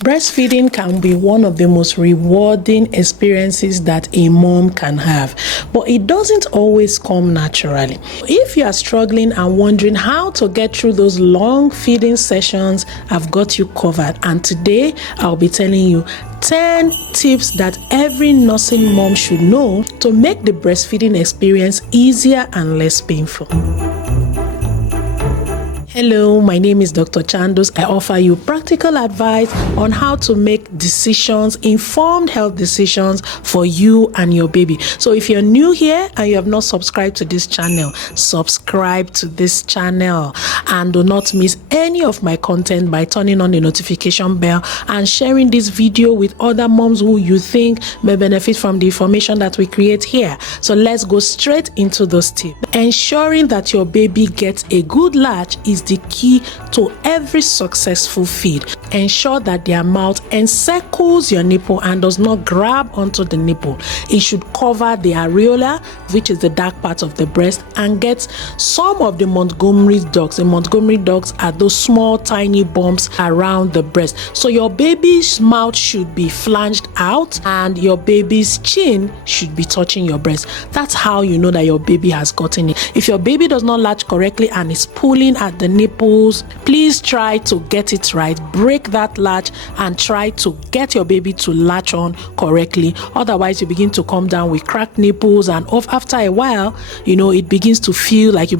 Breastfeeding can be one of the most rewarding experiences that a mom can have, but it doesn't always come naturally. If you are struggling and wondering how to get through those long feeding sessions, I've got you covered, and today I'll be telling you 10 tips that every nursing mom should know to make the breastfeeding experience easier and less painful. Hello, my name is Dr. Chandos. I offer you practical advice on how to make decisions, informed health decisions for you and your baby. So if you're new here and you have not subscribed to this channel, subscribe to this channel and do not miss any of my content by turning on the notification bell and sharing this video with other moms who you think may benefit from the information that we create here. So let's go straight into those tips. Ensuring that your baby gets a good latch is the key to every successful feed. Ensure that their mouth encircles your nipple and does not grab onto the nipple. It should cover the areola, which is the dark part of the breast, and get some of the Montgomery ducts. The Montgomery ducts are those small tiny bumps around the breast. So your baby's mouth should be flanged out and your baby's chin should be touching your breast. That's how you know that your baby has gotten it. If your baby does not latch correctly and is pulling at the nipples, please try to get it right. Break that latch and try to get your baby to latch on correctly. Otherwise, you begin to come down with cracked nipples, and after a while, it begins to feel like you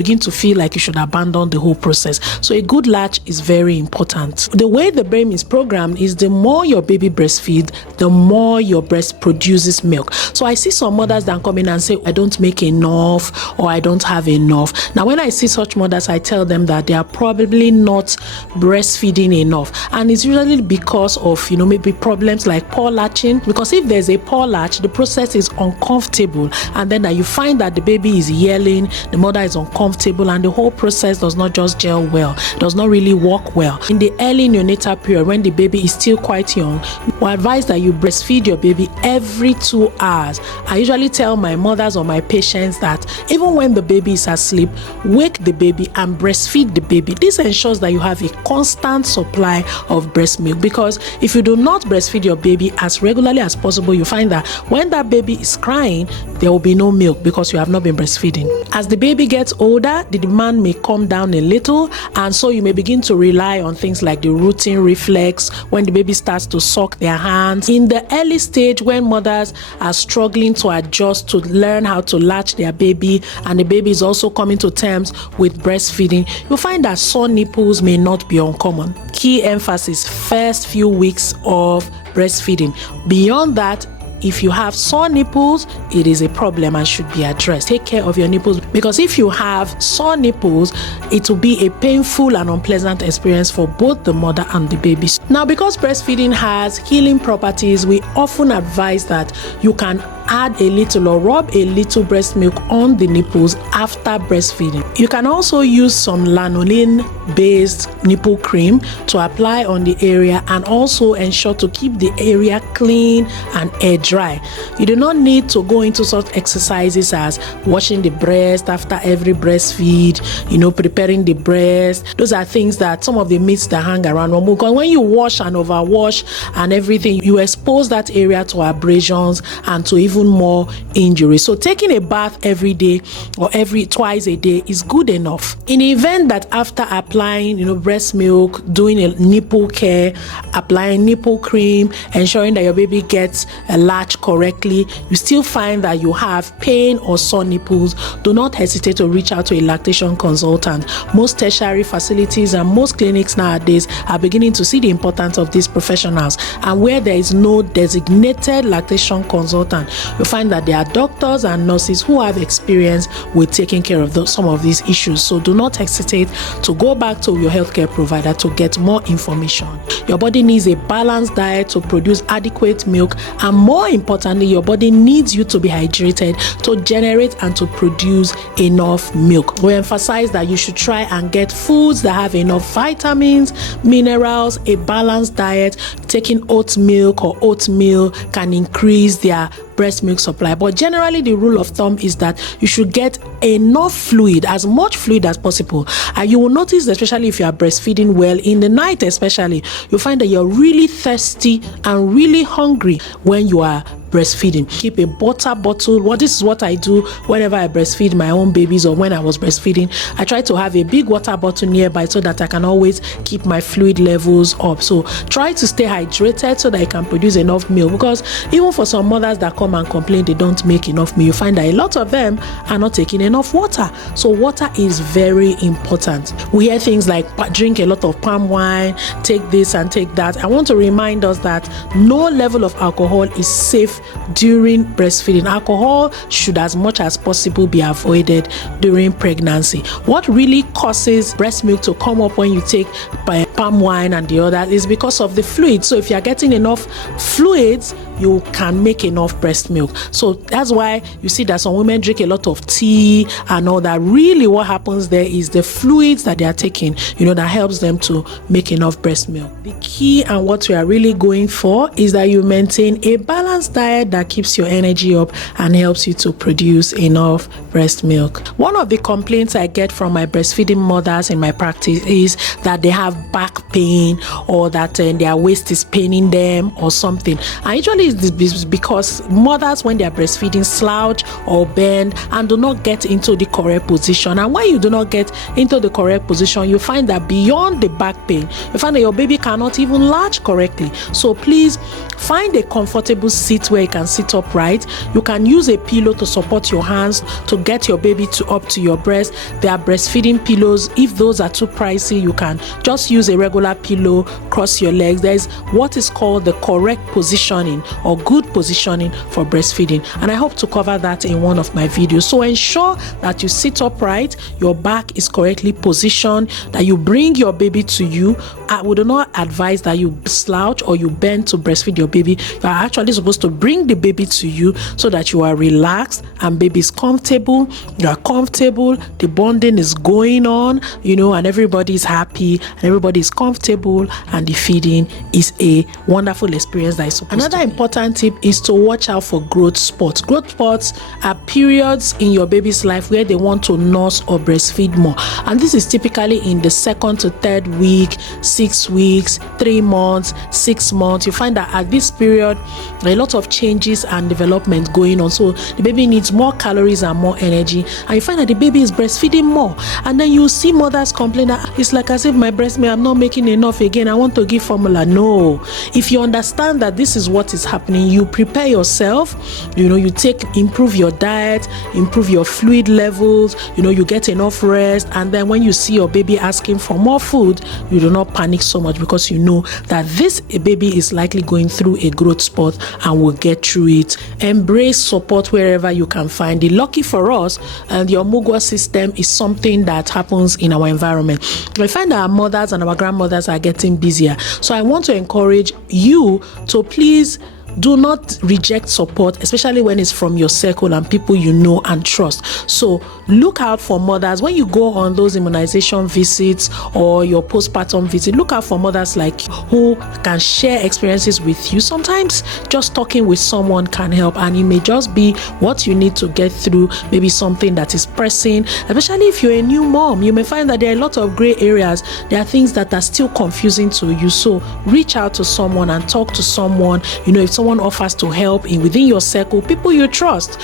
should abandon the whole process. So a good latch is very important. The way the brain is programmed is the more your baby breastfeeds, the more your breast produces milk. So I see some mothers that come in and say, I don't make enough or I don't have enough. Now, when I see such mothers, I tell them that they are probably not breastfeeding enough, and it's usually because of maybe problems like poor latching. Because if there's a poor latch, the process is uncomfortable, and then you find that the baby is yelling, the mother is uncomfortable, and the whole process does not just gel well, does not really work well. In the early neonatal period, when the baby is still quite young, we advise that you breastfeed your baby every 2 hours. I usually tell my mothers or my patients that even when the baby is asleep, wake the baby and breastfeed the baby. This ensures that you have a constant supply of breast milk, because if you do not breastfeed your baby as regularly as possible, you find that when that baby is crying, there will be no milk because you have not been breastfeeding. As the baby gets older, the demand may come down a little, and so you may begin to rely on things like the rooting reflex when the baby starts to suck their hands. In the early stage, when mothers are struggling to adjust to learn how to latch their baby, and the baby is also coming to terms with breastfeeding, you'll find that sore nipples may not be uncommon. Key emphasis: first few weeks of breastfeeding. Beyond that, if you have sore nipples, it is a problem and should be addressed. Take care of your nipples, because if you have sore nipples, it will be a painful and unpleasant experience for both the mother and the baby. Now, because breastfeeding has healing properties, we often advise that you can add a little or rub a little breast milk on the nipples after breastfeeding. You can also use some lanolin-based nipple cream to apply on the area, and also ensure to keep the area clean and air dry. You do not need to go into such exercises as washing the breast after every breastfeed, preparing the breast. Those are things that some of the myths that hang around. Because when you wash and overwash and everything, you expose that area to abrasions and to even more injury. So taking a bath every day or twice a day is good enough. In the event that after applying breast milk, doing a nipple care, applying nipple cream, ensuring that your baby gets a latch correctly, you still find that you have pain or sore nipples, do not hesitate to reach out to a lactation consultant. Most tertiary facilities and most clinics nowadays are beginning to see the importance of these professionals, and where there is no designated lactation consultant, you find that there are doctors and nurses who have experience with taking care of some of these issues. So do not hesitate to go back to your healthcare provider to get more information. Your body needs a balanced diet to produce adequate milk, and more importantly, your body needs you to be hydrated to generate and to produce enough milk. We emphasize that you should try and get foods that have enough vitamins, minerals, a balanced diet. Taking oat milk or oatmeal can increase their breast milk supply. But generally, the rule of thumb is that you should get enough fluid, as much fluid as possible. And you will notice, especially if you are breastfeeding well, in the night especially, you'll find that you're really thirsty and really hungry when you are breastfeeding. Keep a water bottle. This is what I do whenever I breastfeed my own babies, or when I was breastfeeding. I try to have a big water bottle nearby so that I can always keep my fluid levels up. So try to stay hydrated so that you can produce enough milk, because even for some mothers that come and complain they don't make enough milk, you find that a lot of them are not taking enough water. So water is very important. We hear things like drink a lot of palm wine, take this and take that. I want to remind us that no level of alcohol is safe during breastfeeding. Alcohol should, as much as possible, be avoided during pregnancy. What really causes breast milk to come up when you take palm wine and the other is because of the fluid. So if you're getting enough fluids, you can make enough breast milk. So that's why you see that some women drink a lot of tea and all that. Really what happens there is the fluids that they are taking, that helps them to make enough breast milk. The key and what we are really going for is that you maintain a balanced diet that keeps your energy up and helps you to produce enough breast milk. One of the complaints I get from my breastfeeding mothers in my practice is that they have back pain, or that their waist is paining them or something. And usually it's because mothers, when they are breastfeeding, slouch or bend and do not get into the correct position. And when you do not get into the correct position, you find that beyond the back pain, you find that your baby cannot even latch correctly. So please find a comfortable seat where you can sit upright. You can use a pillow to support your hands to get your baby up to your breast. There are breastfeeding pillows. If those are too pricey, you can just use a regular pillow, cross your legs. There is what is called the correct positioning or good positioning for breastfeeding, and I hope to cover that in one of my videos. So ensure that you sit upright, your back is correctly positioned, that you bring your baby to you. I would not advise that you slouch or you bend to breastfeed your baby. You are actually supposed to bring the baby to you so that you are relaxed and baby is comfortable. You are comfortable, the bonding is going on, and everybody is happy and everybody is comfortable, and the feeding is a wonderful experience that is supposed to be. Another important tip is to watch out for growth spots. Growth spots are periods in your baby's life where they want to nurse or breastfeed more, and this is typically in the 2nd to 3rd week, 6 weeks, 3 months, 6 months. You find that at this period a lot of changes and development going on, so the baby needs more calories and more energy, and you find that the baby is breastfeeding more. And then you see mothers complain that it's like as if my breast milk, I'm not making enough again, I want to give formula. No, if you understand that this is what is happening, you prepare yourself, you improve your diet, improve your fluid levels, you get enough rest, and then when you see your baby asking for more food, you do not panic so much, because you know that this baby is likely going through a growth spot and will get through it. Embrace support wherever you can find it. Lucky for us, the Omugwo system is something that happens in our environment. We find that our mothers and our grandmothers are getting busier, so I want to encourage you to please do not reject support, especially when it's from your circle and people you know and trust. So look out for mothers when you go on those immunization visits or your postpartum visit. Look out for mothers like you who can share experiences with you. Sometimes just talking with someone can help, and it may just be what you need to get through, maybe something that is pressing. Especially if you're a new mom, you may find that there are a lot of gray areas. There are things that are still confusing to you. So reach out to someone and talk to someone. If someone offers to help within your circle, people you trust,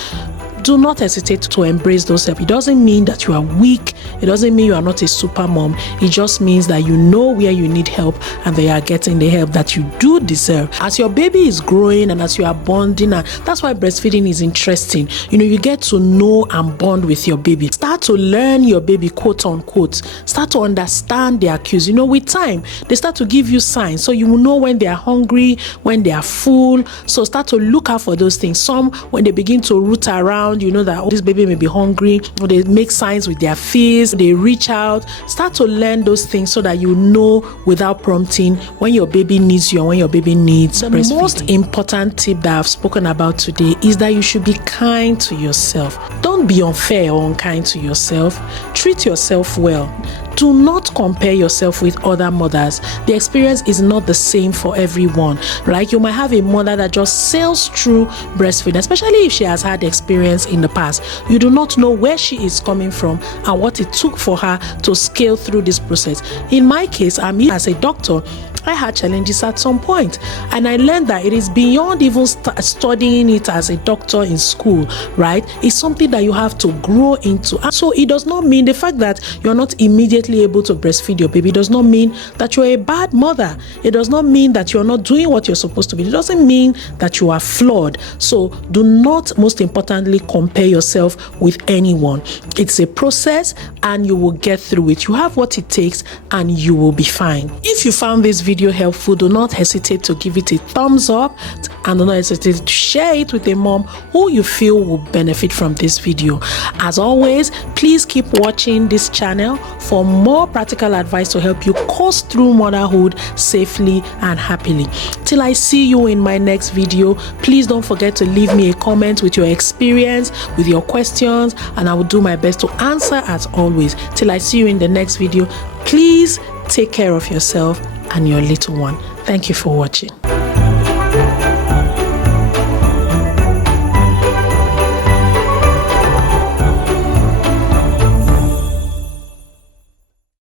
do not hesitate to embrace those help. It doesn't mean that you are weak. It doesn't mean you are not a super mom. It just means that you know where you need help and that you are getting the help that you do deserve. As your baby is growing and as you are bonding, and that's why breastfeeding is interesting. You get to know and bond with your baby. Start to learn your baby, quote unquote. Start to understand their cues. With time, they start to give you signs. So you will know when they are hungry, when they are full. So start to look out for those things. Some, when they begin to root around, that this baby may be hungry, or they make signs with their face, they reach out. Start to learn those things so that you know without prompting when your baby needs you and when your baby needs breastfeeding. The most important tip that I've spoken about today is that you should be kind to yourself. Don't be unfair or unkind to yourself. treat yourself well. Do not compare yourself with other mothers. The experience is not the same for everyone. Like, you might have a mother that just sails through breastfeeding, especially if she has had experience in the past. You do not know where she is coming from and what it took for her to scale through this process. In my case, as a doctor, I had challenges at some point, and I learned that it is beyond even studying it as a doctor in school, right? It's something that you have to grow into. And so it does not mean the fact that you're not immediately able to breastfeed your baby does not mean that you're a bad mother. It does not mean that you're not doing what you're supposed to be. It doesn't mean that you are flawed. So do not, most importantly, compare yourself with anyone. It's a process and you will get through it. You have what it takes and you will be fine. If you found this video helpful, do not hesitate to give it a thumbs up and do not hesitate to share it with a mom who you feel will benefit from this video. As always, please keep watching this channel for more practical advice to help you coast through motherhood safely and happily. Till I see you in my next video, please don't forget to leave me a comment with your experience, with your questions, and I will do my best to answer as always. Till I see you in the next video, please take care of yourself and your little one. Thank you for watching.